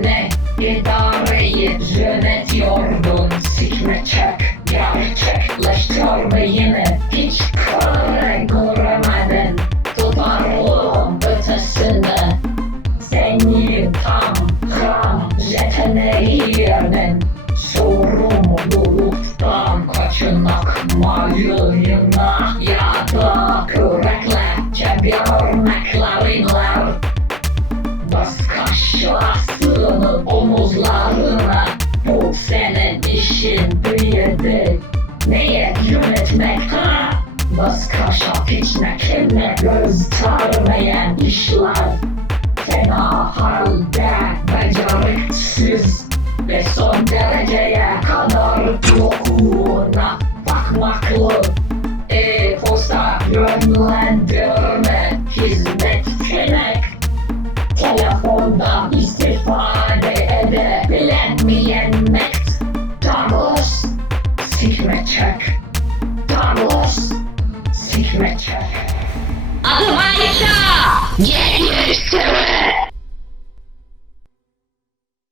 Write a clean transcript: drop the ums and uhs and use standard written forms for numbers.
Ne idareyi yönetiyordun sikme çek. Gerçekleştirmeyini hiç kare göremedin. Tutarlığın ötesine senin tam yeteneğinin sorumluluktan kaçınak mayığına ya da kürekle çevirmeklerinler. Bas kaşlasını omuzlarına, bu senin işin büyüdü. Neye yönetmek ha? Bas kaşa içine kendine göstermeyen işler. Fena halde beceriksiz ve son dereceye kadar yokluğuna bakmaklı. E-posta yönlendirme hizmetçilik. Telefondan istifade edebilen mekt. Douglas sikme çek. Douglas sikme çek. Adım Ayşe. Gel üstüme.